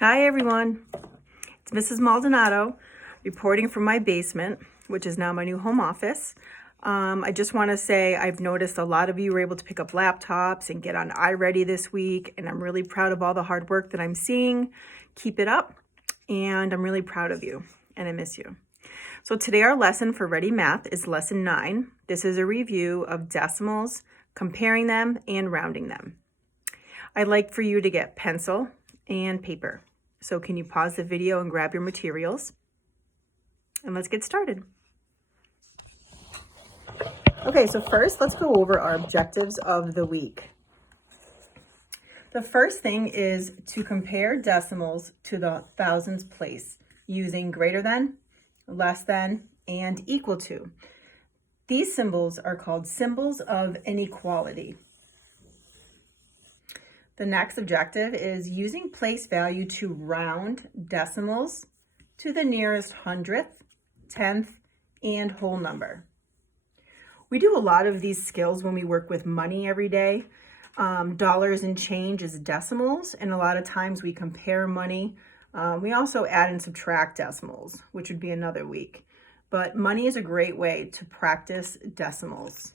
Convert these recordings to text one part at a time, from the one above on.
Hi everyone, it's Mrs. Maldonado reporting from my basement, which is now my new home office. I just want to say I've noticed a lot of you were able to pick up laptops and get on iReady this week, and I'm really proud of all the hard work that I'm seeing. Keep it up, and I'm really proud of you, and I miss you. So today our lesson for Ready Math is lesson 9. This is a review of decimals, comparing them, and rounding them. I'd like for you to get pencil and paper. So can you pause the video and grab your materials? And let's get started. Okay, so first let's go over our objectives of the week. The first thing is to compare decimals to the thousands place using greater than, less than, and equal to. These symbols are called symbols of inequality. The next objective is using place value to round decimals to the nearest hundredth, tenth, and whole number. We do a lot of these skills when we work with money every day. Dollars and change is decimals, and a lot of times we compare money. We also add and subtract decimals, which would be another week. But money is a great way to practice decimals.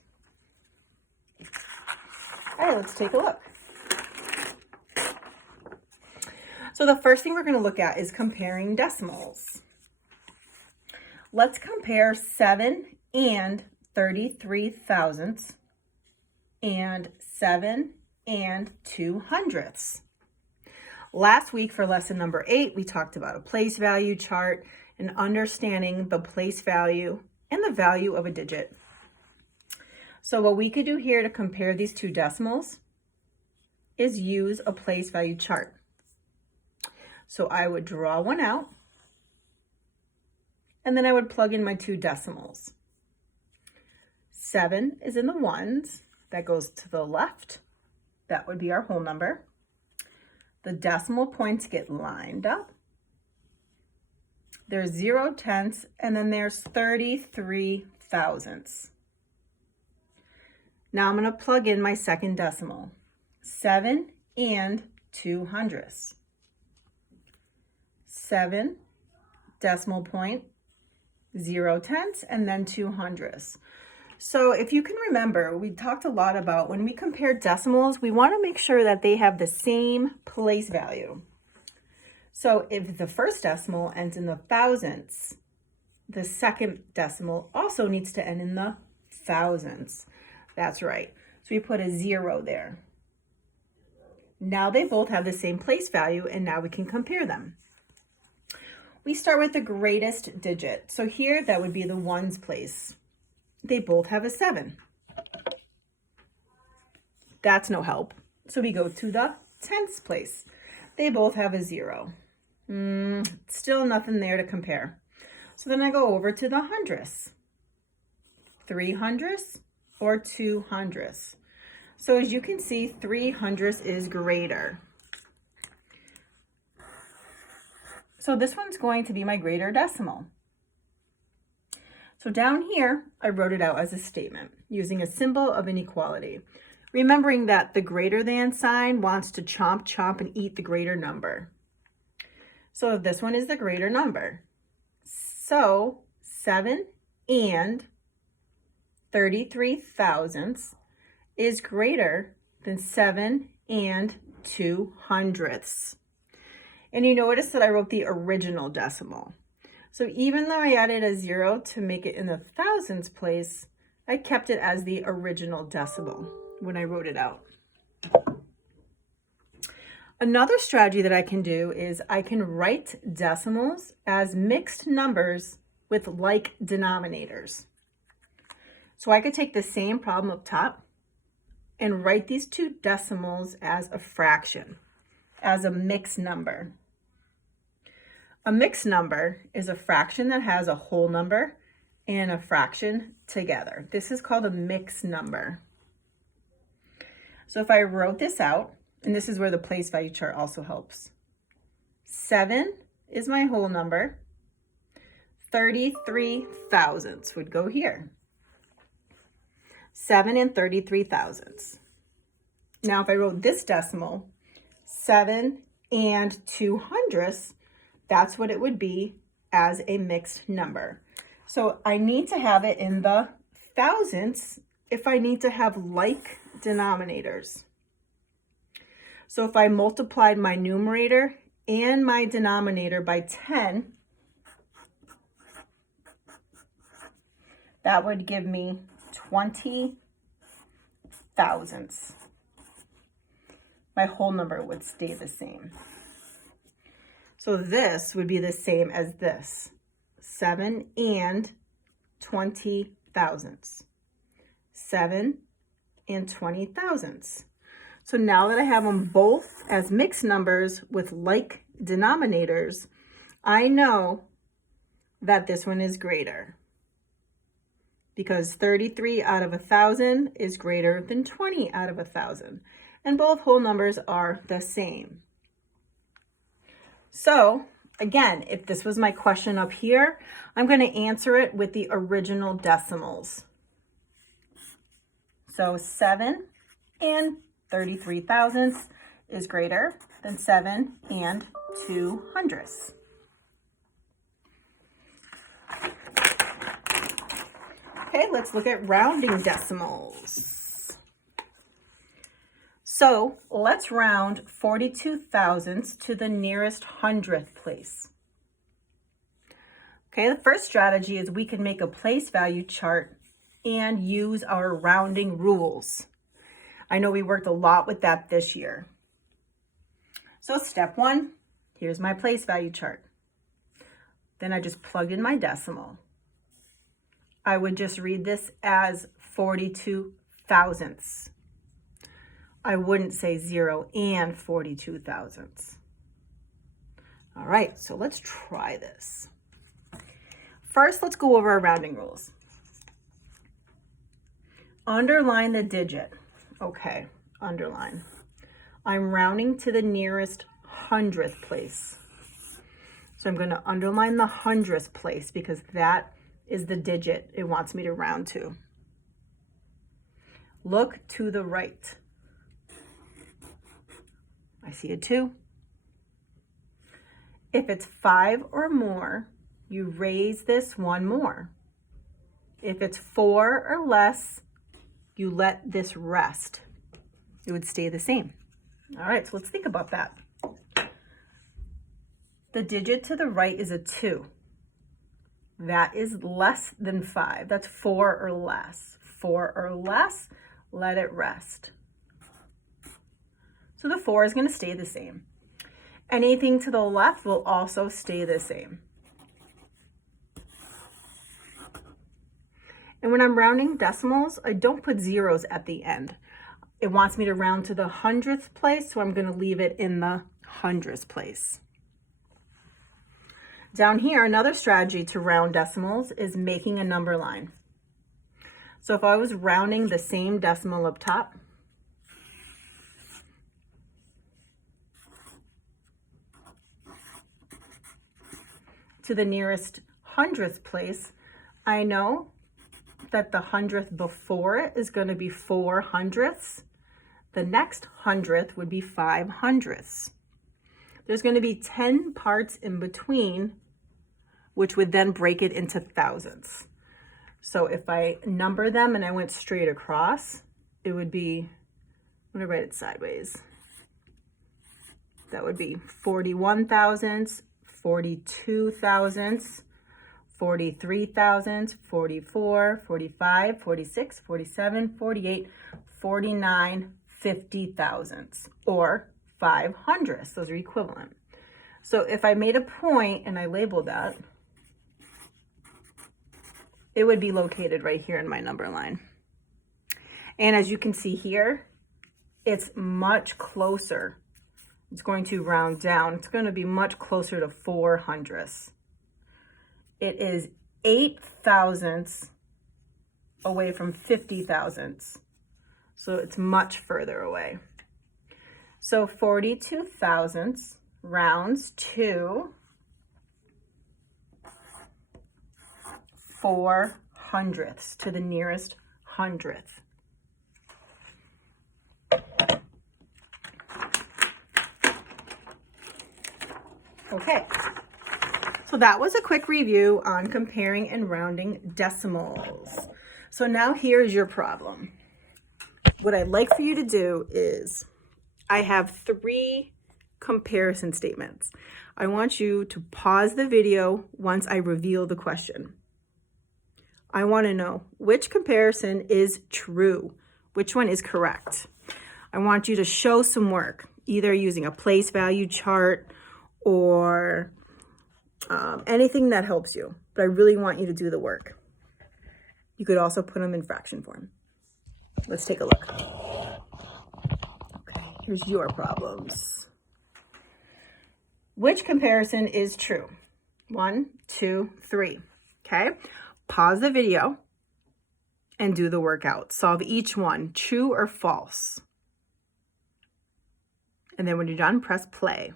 All right, let's take a look. So the first thing we're going to look at is comparing decimals. Let's compare 7 and 33 thousandths and 7 and 2 hundredths. Last week for lesson number 8, we talked about a place value chart and understanding the place value and the value of a digit. So what we could do here to compare these two decimals is use a place value chart. So I would draw one out, and then I would plug in my two decimals. 7 is in the ones, that goes to the left. That would be our whole number. The decimal points get lined up. There's 0 tenths, and then there's 33 thousandths. Now I'm going to plug in my second decimal, 7 and 2 hundredths. 7 decimal point, 0 tenths, and then 2 hundredths. So if you can remember, we talked a lot about when we compare decimals, we want to make sure that they have the same place value. So if the first decimal ends in the thousandths, the second decimal also needs to end in the thousandths. That's right. So we put a 0 there. Now they both have the same place value, and now we can compare them. We start with the greatest digit. So here, that would be the ones place. They both have a 7. That's no help. So we go to the tenths place. They both have a 0. Still nothing there to compare. So then I go over to the hundredths. 3 hundredths or 2 hundredths. So as you can see, 3 hundredths is greater. So this one's going to be my greater decimal. So down here, I wrote it out as a statement using a symbol of inequality, remembering that the greater than sign wants to chomp and eat the greater number. So this one is the greater number. So 7 and 33 thousandths is greater than 7 and 2 hundredths. And you notice that I wrote the original decimal. So even though I added a 0 to make it in the thousandths place, I kept it as the original decimal when I wrote it out. Another strategy that I can do is I can write decimals as mixed numbers with like denominators. So I could take the same problem up top and write these two decimals as a fraction, as a mixed number. A mixed number is a fraction that has a whole number and a fraction together. This is called a mixed number. So if I wrote this out, and this is where the place value chart also helps. 7 is my whole number. 33 thousandths would go here. 7 and 33 thousandths. Now if I wrote this decimal, 7 and 200ths, that's what it would be as a mixed number. So I need to have it in the thousandths if I need to have like denominators. So if I multiplied my numerator and my denominator by 10, that would give me 20 thousandths. My whole number would stay the same. So this would be the same as this, 7 and 20 thousandths. 7 and 20 thousandths. So now that I have them both as mixed numbers with like denominators, I know that this one is greater, because 33 out of 1,000 is greater than 20 out of 1,000, and both whole numbers are the same. So again, if this was my question up here, I'm going to answer it with the original decimals. So 7 and 33 thousandths is greater than 7 and 200ths. Okay, let's look at rounding decimals. So let's round 42 thousandths to the nearest hundredth place. Okay, the first strategy is we can make a place value chart and use our rounding rules. I know we worked a lot with that this year. So step 1, here's my place value chart. Then I just plugged in my decimal. I would just read this as 42 thousandths. I wouldn't say 0 and 42 thousandths. All right, so let's try this. First, let's go over our rounding rules. Underline the digit. Okay, underline. I'm rounding to the nearest hundredth place. So I'm going to underline the hundredth place because that is the digit it wants me to round to. Look to the right. I see a 2. If it's 5 or more, you raise this one more. If it's 4 or less, you let this rest. It would stay the same. All right, so let's think about that. The digit to the right is a 2. That is less than 5. That's 4 or less. 4 or less, let it rest. So the 4 is going to stay the same. Anything to the left will also stay the same. And when I'm rounding decimals, I don't put zeros at the end. It wants me to round to the hundredth place, so I'm going to leave it in the hundredth place. Down here, another strategy to round decimals is making a number line. So if I was rounding the same decimal up top, to the nearest hundredth place, I know that the hundredth before it is going to be 4 hundredths. The next hundredth would be 5 hundredths. There's going to be 10 parts in between, which would then break it into thousandths. So if I number them and I went straight across, it would be, I'm going to write it sideways. That would be 41 thousandths, 42 thousandths, 43 thousandths, 44, 45, 46, 47, 48, 49, 50 thousandths, or 5 hundredths. Those are equivalent. So if I made a point and I labeled that, it would be located right here in my number line. And as you can see here, it's much closer. It's going to round down. It's going to be much closer to 4 hundredths. It is 8 thousandths away from 50 thousandths. So it's much further away. So 42 thousandths rounds to 4 hundredths, to the nearest hundredth. Okay, so that was a quick review on comparing and rounding decimals. So now here's your problem. What I'd like for you to do is, I have 3 comparison statements. I want you to pause the video once I reveal the question. I want to know which comparison is true, which one is correct. I want you to show some work, either using a place value chart or anything that helps you, but I really want you to do the work. You could also put them in fraction form. Let's take a look. Okay, here's your problems. Which comparison is true? 1, 2, 3. Okay, pause the video and do the workout. Solve each one, true or false. And then when you're done, press play.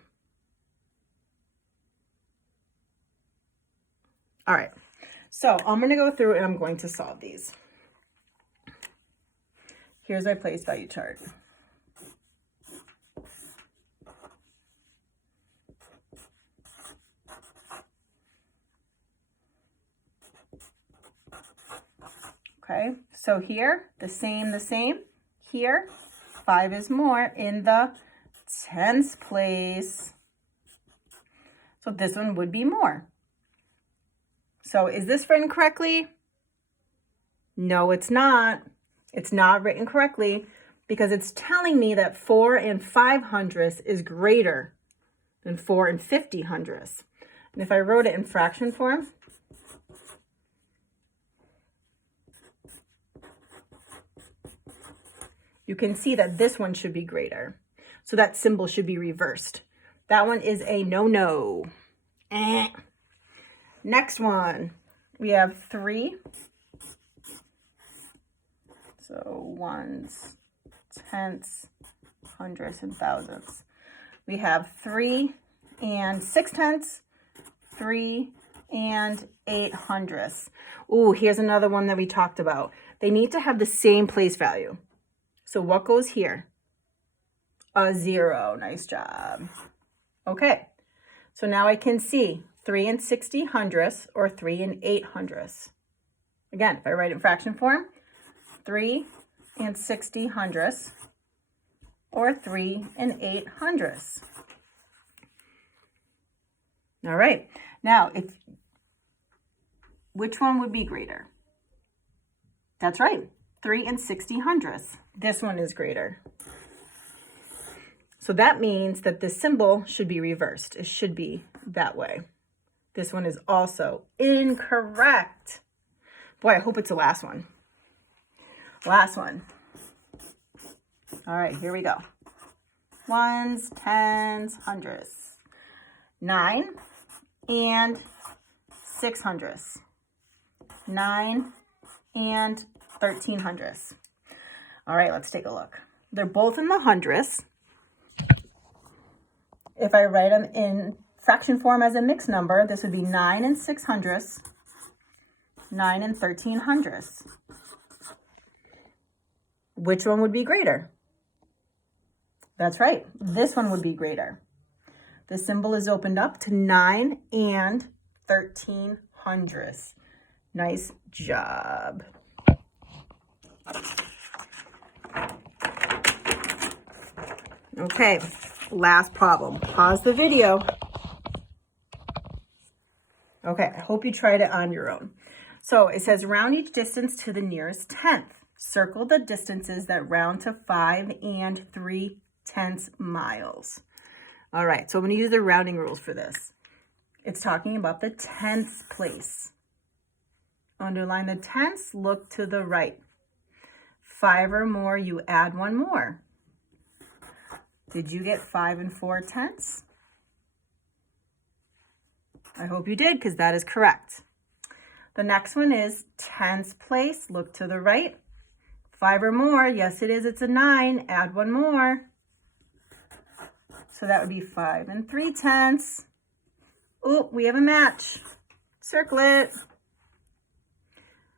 All right, so I'm going to go through and I'm going to solve these. Here's my place value chart. Okay, so here, the same. Here, 5 is more in the 10th place. So this one would be more. So is this written correctly? No, it's not. It's not written correctly because it's telling me that 4 and 5/100 is greater than 4 and 50/100. And if I wrote it in fraction form, you can see that this one should be greater. So that symbol should be reversed. That one is a no-no. Next one, we have 3. So ones, tenths, hundredths, and thousandths. We have 3 and 6/10, 3 and 8/100. Ooh, here's another one that we talked about. They need to have the same place value. So what goes here? A 0. Nice job. Okay, so now I can see 3 and 60/100 or 3 and 8/100. Again, if I write it in fraction form, 3 and 60/100 or 3 and 8/100. All right, now which one would be greater? That's right, 3 and 60/100. This one is greater. So that means that the symbol should be reversed. It should be that way. This one is also incorrect. Boy, I hope it's the last one. Last one. All right, here we go. Ones, tens, hundreds. 9 and 6/100. 9 and 13/100. All right, let's take a look. They're both in the hundredths. If I write them in fraction form as a mixed number, this would be 9 and 6/100, 9 and 13/100. Which one would be greater? That's right, this one would be greater. The symbol is opened up to 9 and 13/100. Nice job. Okay, last problem. Pause the video. Okay, I hope you tried it on your own. So it says round each distance to the nearest tenth. Circle the distances that round to 5 and 3/10 miles. All right, so I'm going to use the rounding rules for this. It's talking about the tenths place. Underline the tenths, look to the right. 5 or more, you add 1 more. Did you get 5 and 4/10? I hope you did, because that is correct. The next one is tenths place, look to the right. 5 or more, yes it is, it's a 9, add 1 more. So that would be 5 and 3/10. Oh, we have a match. Circle it.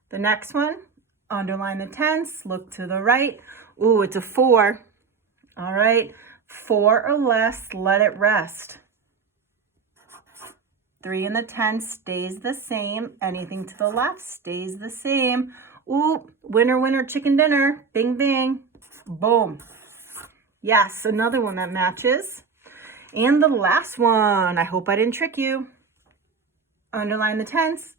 The next one, underline the tenths, look to the right. Ooh, it's a 4. All right, 4 or less, let it rest. 3 in the tens stays the same. Anything to the left stays the same. Ooh, winner, winner, chicken dinner. Bing, bing. Boom. Yes, another one that matches. And the last one. I hope I didn't trick you. Underline the tens.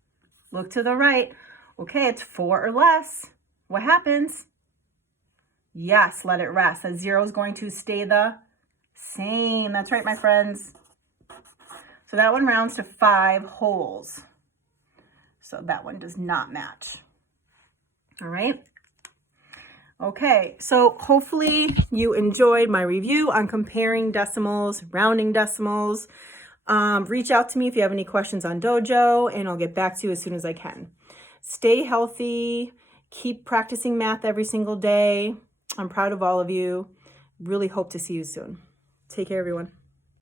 Look to the right. Okay, it's 4 or less. What happens? Yes, let it rest. That 0 is going to stay the same. That's right, my friends. So that one rounds to 5 wholes. So that one does not match. All right. Okay, so hopefully you enjoyed my review on comparing decimals, rounding decimals. Reach out to me if you have any questions on Dojo, and I'll get back to you as soon as I can. Stay healthy. Keep practicing math every single day. I'm proud of all of you. Really hope to see you soon. Take care, everyone.